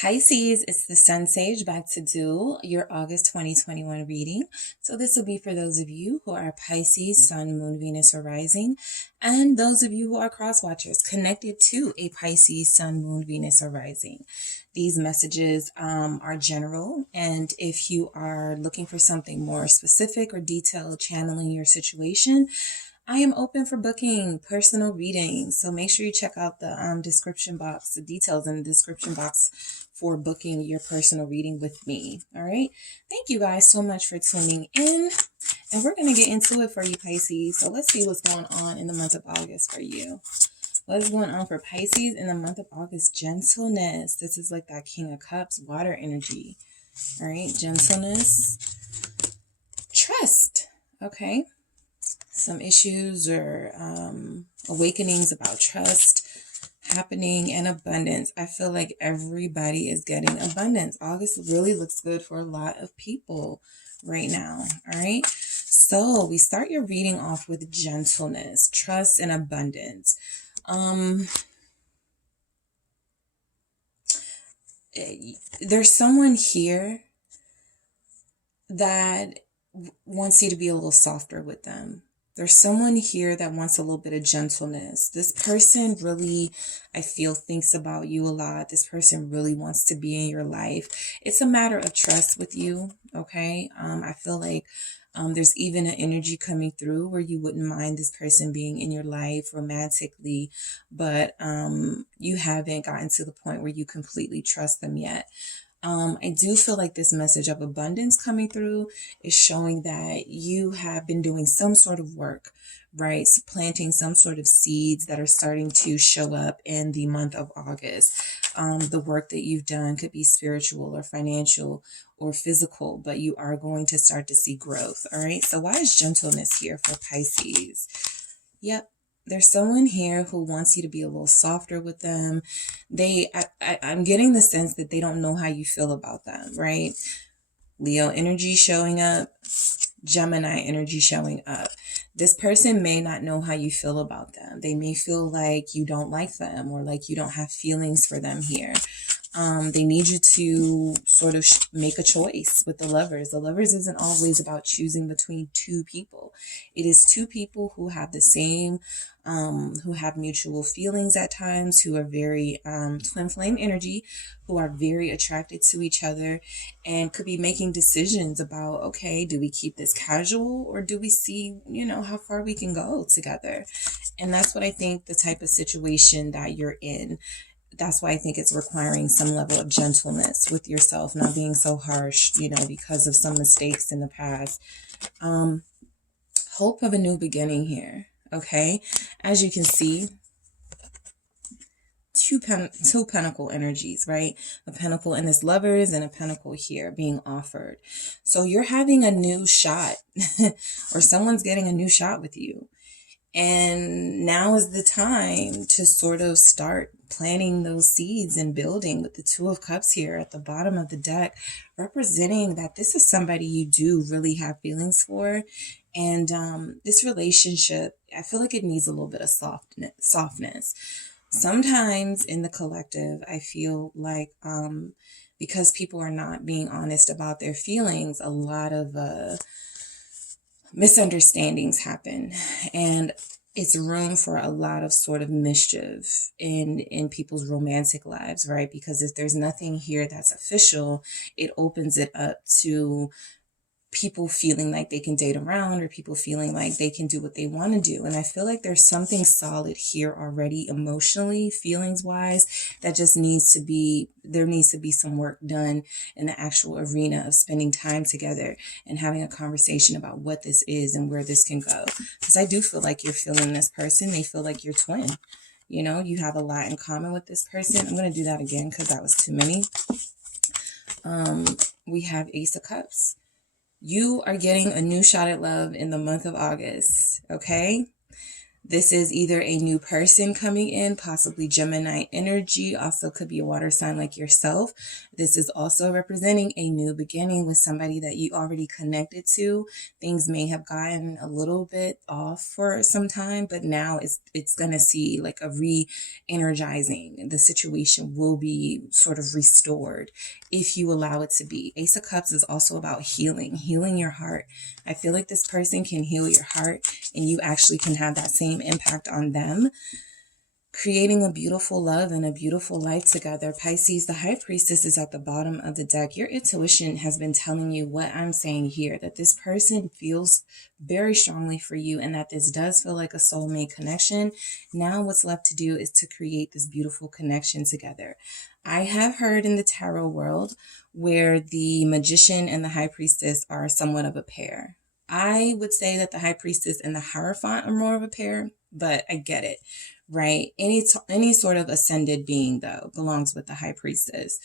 Pisces, it's the SunSage back to do your August 2021 reading. So this will be for those of you who are Pisces, Sun, Moon, Venus, or Rising, and those of you who are cross watchers connected to a Pisces, Sun, Moon, Venus, or Rising. These messages are general, and if you are looking for something more specific or detailed channeling your situation, I am open for booking personal readings. So make sure you check out the description box, the details in the description box for booking your personal reading with me. All right. Thank you guys so much for tuning in. And we're going to get into it for you, Pisces. So let's see what's going on in the month of August for you. What is going on for Pisces in the month of August? Gentleness. This is like that King of Cups, water energy. All right. Gentleness. Trust. Okay. Some issues or awakenings about trust happening and abundance. I feel like everybody is getting abundance. August really looks good for a lot of people right now. All right. So we start your reading off with gentleness, trust, and abundance. There's someone here that wants you to be a little softer with them. There's someone here that wants a little bit of gentleness. This person really, I feel, thinks about you a lot. This person really wants to be in your life. It's a matter of trust with you, okay? I feel like there's even an energy coming through where you wouldn't mind this person being in your life romantically, but you haven't gotten to the point where you completely trust them yet. I do feel like this message of abundance coming through is showing that you have been doing some sort of work, right? So planting some sort of seeds that are starting to show up in the month of August. The work that you've done could be spiritual or financial or physical, but you are going to start to see growth. All right. So why is gentleness here for Pisces? Yep. There's someone here who wants you to be a little softer with them. I'm getting the sense that they don't know how you feel about them, right? Leo energy showing up, Gemini energy showing up. This person may not know how you feel about them. They may feel like you don't like them or like you don't have feelings for them here. They need you to sort of make a choice with the Lovers. The Lovers isn't always about choosing between two people. It is two people who have the same, who have mutual feelings at times, who are very twin flame energy, who are very attracted to each other and could be making decisions about, okay, do we keep this casual or do we see, how far we can go together? And that's what I think the type of situation that you're in. That's why I think it's requiring some level of gentleness with yourself, not being so harsh, because of some mistakes in the past. Hope of a new beginning here. Okay. As you can see, two pentacle energies, right? A pentacle in this Lovers and a pentacle here being offered. So you're having a new shot or someone's getting a new shot with you. And now is the time to sort of start planting those seeds and building with the Two of Cups here at the bottom of the deck, representing that this is somebody you do really have feelings for. And this relationship, I feel like it needs a little bit of softness. Sometimes in the collective, I feel like because people are not being honest about their feelings, a lot of misunderstandings happen, and it's room for a lot of sort of mischief in people's romantic lives, right? Because if there's nothing here that's official, it opens it up to people feeling like they can date around or people feeling like they can do what they want to do. And I feel like there's something solid here already emotionally, feelings wise, that just there needs to be some work done in the actual arena of spending time together and having a conversation about what this is and where this can go. Because I do feel like you're feeling this person. They feel like you're twin. You have a lot in common with this person. I'm going to do that again because that was too many. We have Ace of Cups. You are getting a new shot at love in the month of August, okay? This is either a new person coming in, possibly Gemini energy, also could be a water sign like yourself. This is also representing a new beginning with somebody that you already connected to. Things may have gotten a little bit off for some time, but now it's going to see like a re-energizing. The situation will be sort of restored if you allow it to be. Ace of Cups is also about healing your heart. I feel like this person can heal your heart and you actually can have that same impact on them, creating a beautiful love and a beautiful life together. Pisces, the High Priestess is at the bottom of the deck. Your intuition has been telling you what I'm saying here, that this person feels very strongly for you and that this does feel like a soulmate connection. Now what's left to do is to create this beautiful connection together. I have heard in the tarot world where the Magician and the High Priestess are somewhat of a pair. I would say that the High Priestess and the Hierophant are more of a pair, but I get it, right? Any sort of ascended being, though, belongs with the High Priestess.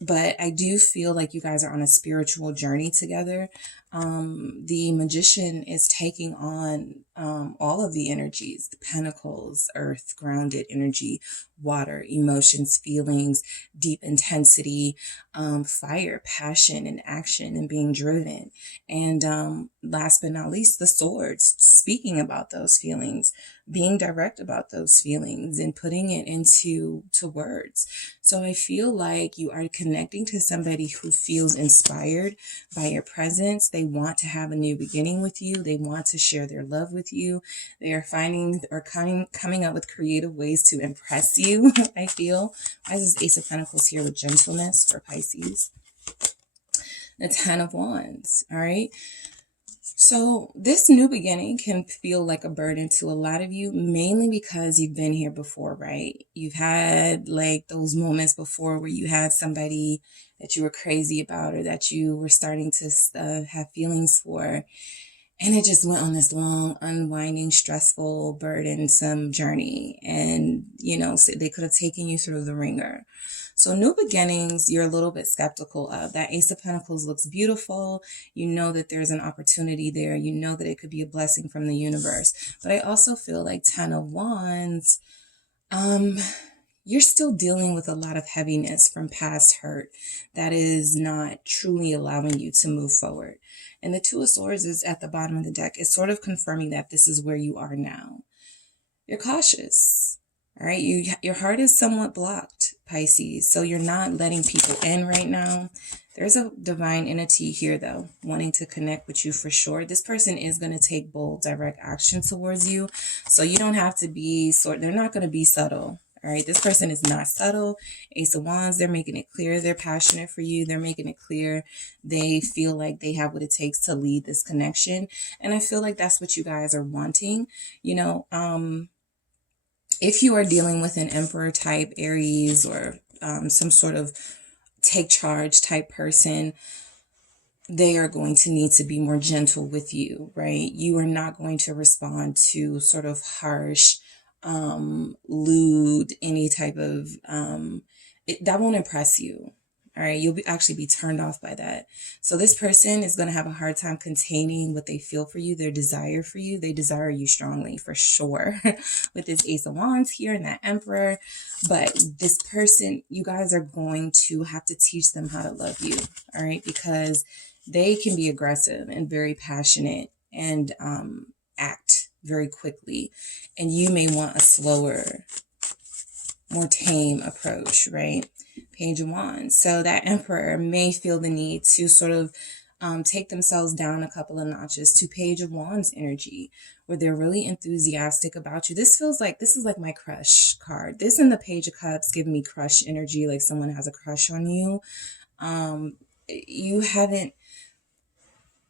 But I do feel like you guys are on a spiritual journey together. The Magician is taking on all of the energies, the Pentacles, Earth, grounded energy, water, emotions, feelings, deep intensity, fire, passion, and action, and being driven. And last but not least, the Swords, speaking about those feelings, being direct about those feelings and putting it into words. So I feel like you are connecting to somebody who feels inspired by your presence. They want to have a new beginning with you. They want to share their love with you. They are finding or coming up with creative ways to impress you, I feel. Why is this Ace of Pentacles here with gentleness for Pisces? The Ten of Wands, all right? So this new beginning can feel like a burden to a lot of you, mainly because you've been here before, right? You've had like those moments before where you had somebody that you were crazy about or that you were starting to have feelings for. And it just went on this long, unwinding, stressful, burdensome journey. And, you know, so they could have taken you through the ringer. So new beginnings, you're a little bit skeptical of. That Ace of Pentacles looks beautiful. You know that there's an opportunity there. You know that it could be a blessing from the universe. But I also feel like Ten of Wands, you're still dealing with a lot of heaviness from past hurt that is not truly allowing you to move forward. And the Two of Swords is at the bottom of the deck. It's sort of confirming that this is where you are now. You're cautious. All right, your heart is somewhat blocked, Pisces, so you're not letting people in right now. There's a divine entity here, though, wanting to connect with you for sure. This person is going to take bold, direct action towards you, so you don't have to be they're not going to be subtle. All right, this person is not subtle. Ace of Wands, they're making it clear they're passionate for you. They're making it clear they feel like they have what it takes to lead this connection, and I feel like that's what you guys are wanting, you know. If you are dealing with an Emperor type, Aries, or some sort of take charge type person, they are going to need to be more gentle with you, right? You are not going to respond to sort of harsh, lewd, any type of, that won't impress you. All right, you'll actually be turned off by that. So this person is going to have a hard time containing what they feel for you, their desire for you. They desire you strongly for sure with this Ace of Wands here and that Emperor. But this person, you guys are going to have to teach them how to love you, all right? Because they can be aggressive and very passionate and act very quickly. And you may want a slower, more tame approach, right? Page of Wands. So that Emperor may feel the need to sort of take themselves down a couple of notches to Page of Wands energy, where they're really enthusiastic about you. This feels like, this is like my crush card. This and the Page of Cups give me crush energy, like someone has a crush on you.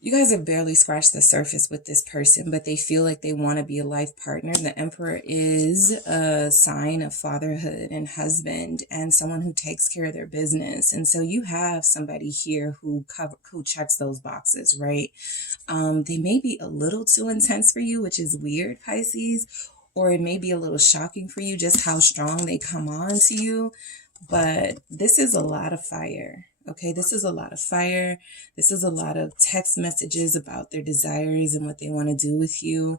You guys have barely scratched the surface with this person, but they feel like they want to be a life partner. The Emperor is a sign of fatherhood and husband and someone who takes care of their business. And so you have somebody here who checks those boxes, right? They may be a little too intense for you, which is weird, Pisces, or it may be a little shocking for you just how strong they come on to you. But this is a lot of fire. Okay, this is a lot of fire. This is a lot of text messages about their desires and what they want to do with you.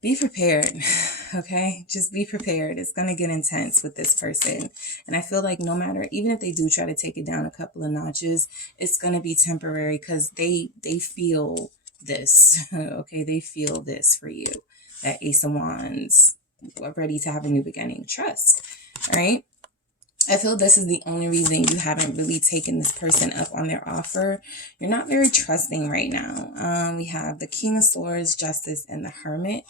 be prepared, okay? Just be prepared. It's going to get intense with this person. And I feel like no matter, even if they do try to take it down a couple of notches, it's going to be temporary because they feel this, okay? They feel this for you. That Ace of Wands, ready to have a new beginning. Trust, all right? I feel this is the only reason you haven't really taken this person up on their offer. You're not very trusting right now. We have the King of Swords, Justice, and the Hermit.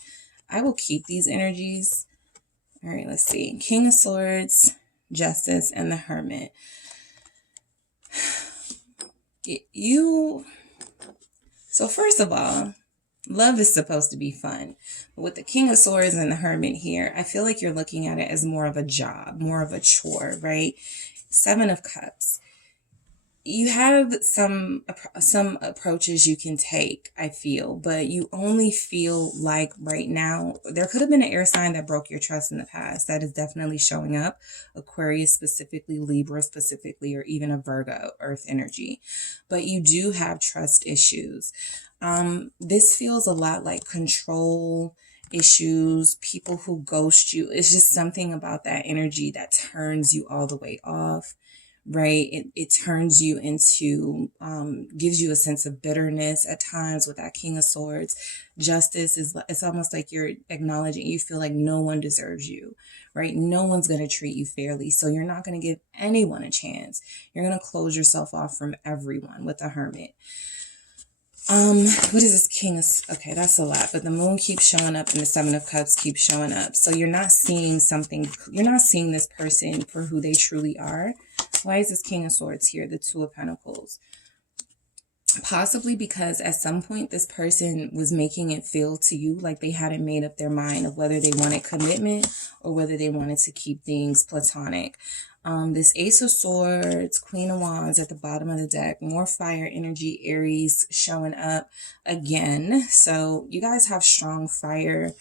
I will keep these energies. All right, let's see. King of Swords, Justice, and the Hermit. So first of all, love is supposed to be fun. But with the King of Swords and the Hermit here, I feel like you're looking at it as more of a job, more of a chore, right? Seven of Cups. You have some approaches you can take, I feel, but you only feel like right now, there could have been an air sign that broke your trust in the past. That is definitely showing up. Aquarius specifically, Libra specifically, or even a Virgo, Earth energy. But you do have trust issues. This feels a lot like control issues, people who ghost you. It's just something about that energy that turns you all the way off, right? It turns you into, gives you a sense of bitterness at times with that King of Swords. Justice is, it's almost like you're acknowledging, you feel like no one deserves you, right? No one's going to treat you fairly. So you're not going to give anyone a chance. You're going to close yourself off from everyone with the Hermit. What is this King of, okay, that's a lot, but the Moon keeps showing up and the Seven of Cups keeps showing up. So you're not seeing something, you're not seeing this person for who they truly are. Why is this King of Swords here? The Two of Pentacles. Possibly because at some point this person was making it feel to you like they hadn't made up their mind of whether they wanted commitment or whether they wanted to keep things platonic. This Ace of Swords, Queen of Wands at the bottom of the deck, more fire energy, Aries showing up again. So you guys have strong fire,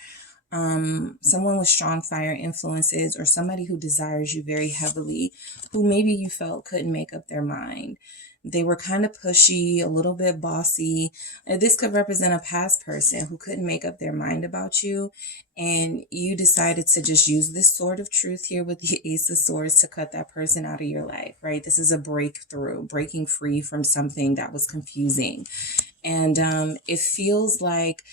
someone with strong fire influences, or somebody who desires you very heavily, who maybe you felt couldn't make up their mind. They were kind of pushy, a little bit bossy. This could represent a past person who couldn't make up their mind about you. And you decided to just use this sword of truth here with the Ace of Swords to cut that person out of your life, right? This is a breakthrough, breaking free from something that was confusing. And it feels like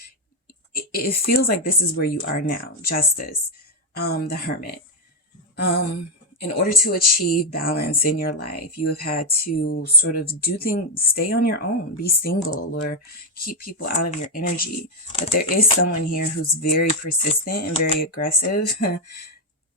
this is where you are now. Justice, the Hermit. In order to achieve balance in your life, you have had to sort of do things, stay on your own, be single, or keep people out of your energy. But there is someone here who's very persistent and very aggressive.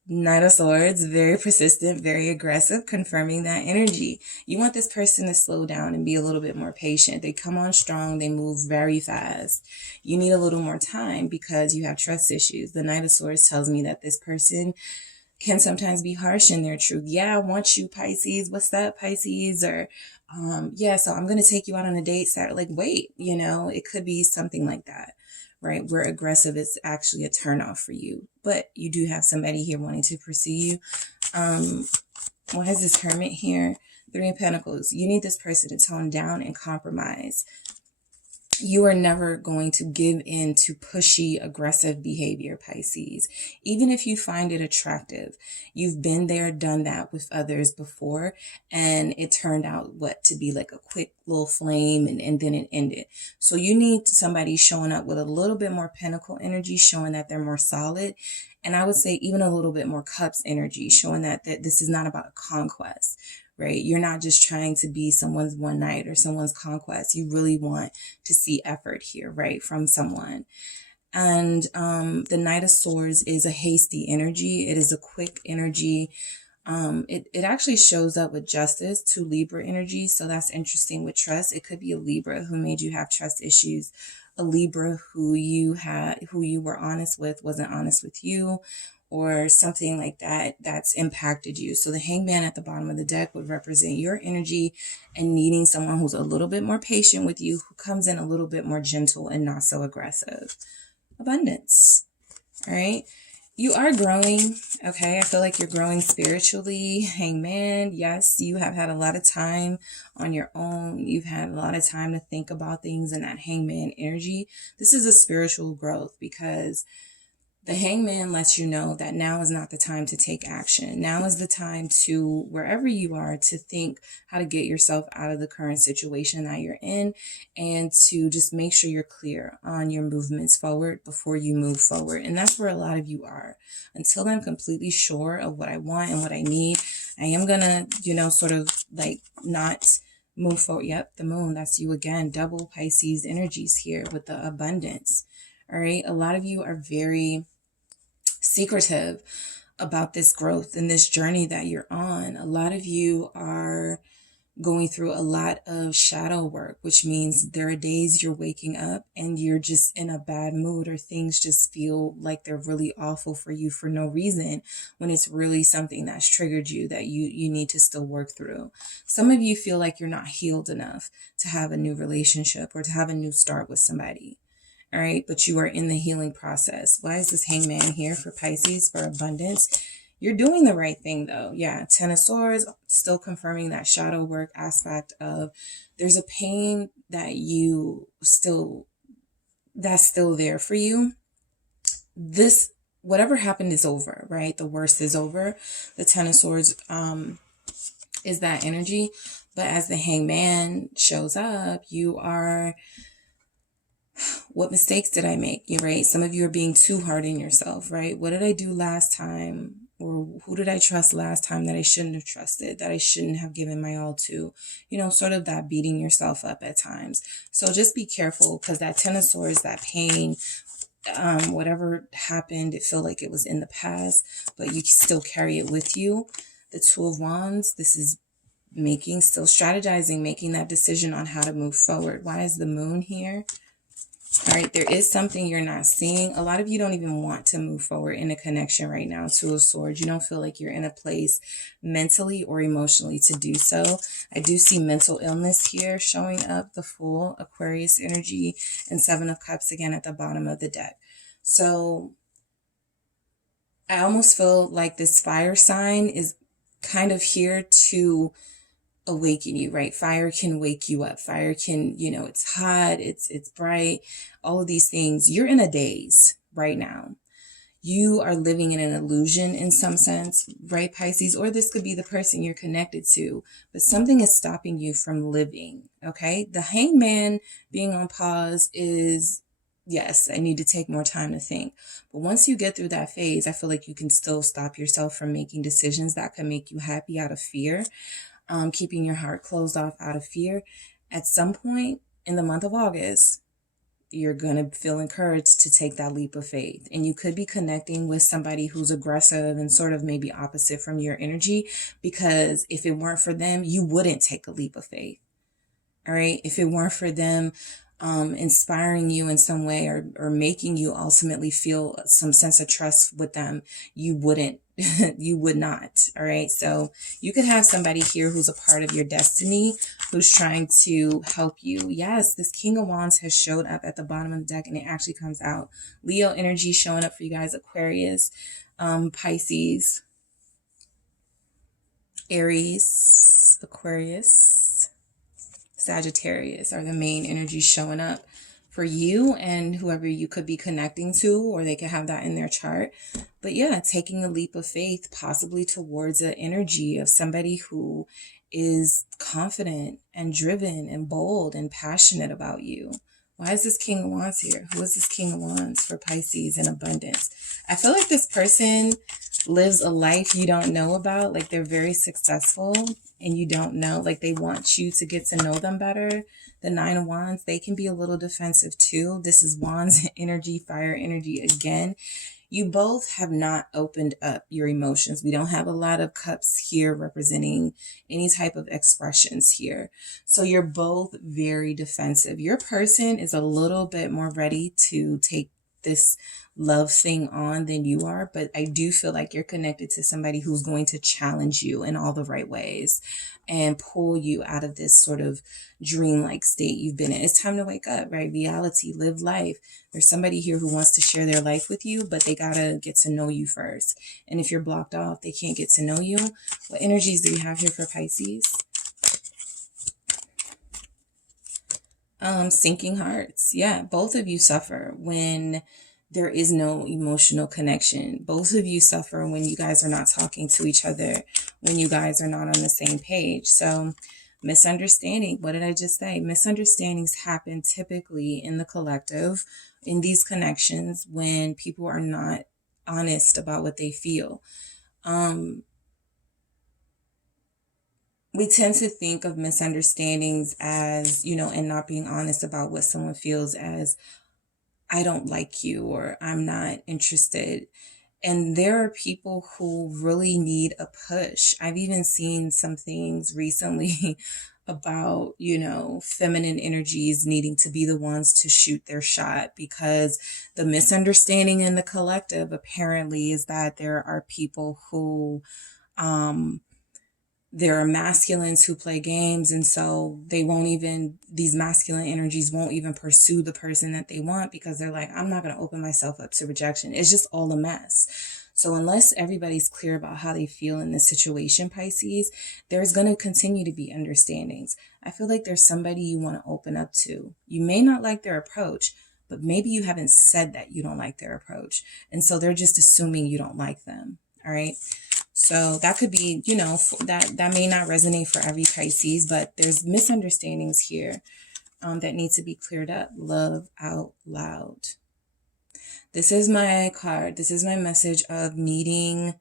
Knight of Swords, very persistent, very aggressive, confirming that energy. You want this person to slow down and be a little bit more patient. They come on strong. They move very fast. You need a little more time because you have trust issues. The Knight of Swords tells me that this person can sometimes be harsh in their truth. Yeah, I want you, Pisces. What's that, Pisces? Or, yeah, so I'm going to take you out on a date. Like, wait, it could be something like that, right? Where aggressive is actually a turnoff for you. But you do have somebody here wanting to pursue you. Why is this Hermit here? Three of Pentacles. You need this person to tone down and compromise. You are never going to give in to pushy, aggressive behavior, Pisces. Even if you find it attractive, you've been there, done that with others before, and it turned out to be like a quick little flame, and then it ended. So you need somebody showing up with a little bit more Pentacle energy, showing that they're more solid. And I would say even a little bit more Cups energy, showing that this is not about a conquest. Right? You're not just trying to be someone's one night or someone's conquest. You really want to see effort here, right? From someone. And the Knight of Swords is a hasty energy. It is a quick energy. It actually shows up with Justice to Libra energy. So that's interesting with trust. It could be a Libra who made you have trust issues. A Libra who you were honest with wasn't honest with you, or something like that that's impacted you. So the Hangman at the bottom of the deck would represent your energy and needing someone who's a little bit more patient with you, who comes in a little bit more gentle and not so aggressive. Abundance. All right. You are growing, okay? I feel like you're growing spiritually. Hangman, yes, you have had a lot of time on your own. You've had a lot of time to think about things in that hangman energy. This is a spiritual growth because the hangman lets you know that now is not the time to take action. Now is the time to, wherever you are, to think how to get yourself out of the current situation that you're in and to just make sure you're clear on your movements forward before you move forward. And that's where a lot of you are. Until I'm completely sure of what I want and what I need, I am going to, sort of like not move forward. Yep, the moon, that's you again. Double Pisces energies here with the abundance. All right. A lot of you are very secretive about this growth and this journey that you're on. A lot of you are going through a lot of shadow work, which means there are days you're waking up and you're just in a bad mood or things just feel like they're really awful for you for no reason when it's really something that's triggered you that you need to still work through. Some of you feel like you're not healed enough to have a new relationship or to have a new start with somebody. All right, but you are in the healing process. Why is this hangman here for Pisces, for abundance? You're doing the right thing though. Yeah, Ten of Swords, still confirming that shadow work aspect of there's a pain that that's still there for you. This, whatever happened is over, right? The worst is over. The Ten of Swords is that energy. But as the hangman shows up, you are... What mistakes did I make? You're right. Some of you are being too hard on yourself, right? What did I do last time? Or who did I trust last time that I shouldn't have trusted, that I shouldn't have given my all to? Sort of that beating yourself up at times. So just be careful because that Ten of Swords, that pain, whatever happened, it felt like it was in the past, but you still carry it with you. The Two of Wands, this is still strategizing, making that decision on how to move forward. Why is the moon here? All right, there is something you're not seeing. A lot of you don't even want to move forward in a connection right now. Two of Swords, you don't feel like you're in a place mentally or emotionally to do so. I do see mental illness here showing up, the Fool, Aquarius energy, and Seven of Cups again at the bottom of the deck. So I almost feel like this fire sign is kind of here to awaken you, right? Fire can wake you up. Fire can, it's hot, it's bright, all of these things. You're in a daze right now. You are living in an illusion in some sense, right, Pisces? Or this could be the person you're connected to, but something is stopping you from living, okay? The hangman being on pause is, yes, I need to take more time to think. But once you get through that phase, I feel like you can still stop yourself from making decisions that can make you happy out of fear. Keeping your heart closed off out of fear. At some point in the month of August, you're going to feel encouraged to take that leap of faith. And you could be connecting with somebody who's aggressive and sort of maybe opposite from your energy, because if it weren't for them, you wouldn't take a leap of faith. All right. If it weren't for them inspiring you in some way or making you ultimately feel some sense of trust with them, you wouldn't. You would not. All right. So you could have somebody here who's a part of your destiny, who's trying to help you. Yes, this King of Wands has showed up at the bottom of the deck and it actually comes out. Leo energy showing up for you guys. Aquarius, Pisces, Aries, Aquarius, Sagittarius are the main energies showing up for you and whoever you could be connecting to, or they could have that in their chart. But yeah, taking a leap of faith, possibly towards an energy of somebody who is confident and driven and bold and passionate about you. Why is this King of Wands here? Who is this King of Wands for Pisces in abundance? I feel like this person lives a life you don't know about. Like they're very successful and you don't know. Like they want you to get to know them better. The Nine of Wands, they can be a little defensive too. This is Wands energy, fire energy again. You both have not opened up your emotions. We don't have a lot of cups here representing any type of expressions here. So you're both very defensive. Your person is a little bit more ready to take this love thing on than you are, but I do feel like you're connected to somebody who's going to challenge you in all the right ways. and pull you out of this sort of dreamlike state you've been in. It's time to wake up, right? Reality, live life. There's somebody here who wants to share their life with you, but they gotta get to know you first. And if you're blocked off, they can't get to know you. What energies do we have here for Pisces? Sinking hearts. Yeah, both of you suffer when there is no emotional connection. Both of you suffer when you guys are not talking to each other, when you guys are not on the same page. So misunderstanding, what did I just say? Misunderstandings happen typically in the collective, in these connections, when people are not honest about what they feel. We tend to think of misunderstandings as, and not being honest about what someone feels as, I don't like you, or I'm not interested. And there are people who really need a push. I've even seen some things recently about, feminine energies needing to be the ones to shoot their shot, because the misunderstanding in the collective apparently is that there are people who, there are masculines who play games, and so these masculine energies won't even pursue the person that they want, because they're like, I'm not going to open myself up to rejection. It's just all a mess. So unless everybody's clear about how they feel in this situation, Pisces, there's going to continue to be understandings. I feel like there's somebody you want to open up to. You may not like their approach, but maybe you haven't said that you don't like their approach. And so they're just assuming you don't like them. All right. So that could be, that may not resonate for every Pisces, but there's misunderstandings here that need to be cleared up. Love out loud. This is my card. This is my message of needing.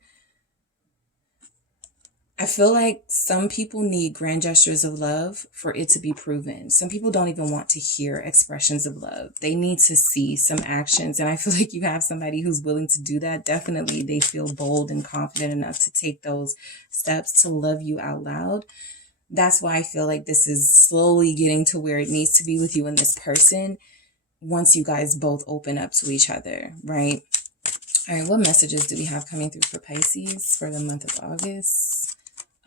I feel like some people need grand gestures of love for it to be proven. Some people don't even want to hear expressions of love. They need to see some actions. And I feel like you have somebody who's willing to do that. Definitely they feel bold and confident enough to take those steps to love you out loud. That's why I feel like this is slowly getting to where it needs to be with you and this person once you guys both open up to each other, right? All right, what messages do we have coming through for Pisces for the month of August?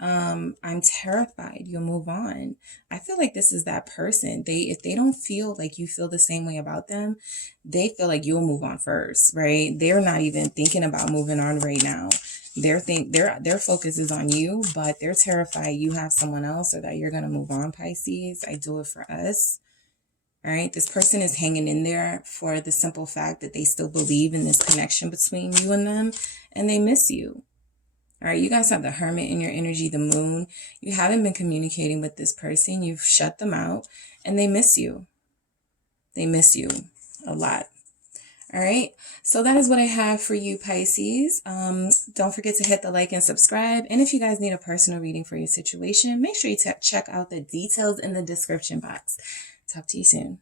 I'm terrified. You'll move on. I feel like this is that person. If they don't feel like you feel the same way about them, they feel like you'll move on first, right? They're not even thinking about moving on right now. Their focus is on you, but they're terrified you have someone else or that you're going to move on, Pisces. I do it for us. All right. This person is hanging in there for the simple fact that they still believe in this connection between you and them, and they miss you. All right, you guys have the Hermit in your energy, the Moon. You haven't been communicating with this person. You've shut them out, and they miss you. They miss you a lot. All right, so that is what I have for you, Pisces. Don't forget to hit the like and subscribe. And if you guys need a personal reading for your situation, make sure you check out the details in the description box. Talk to you soon.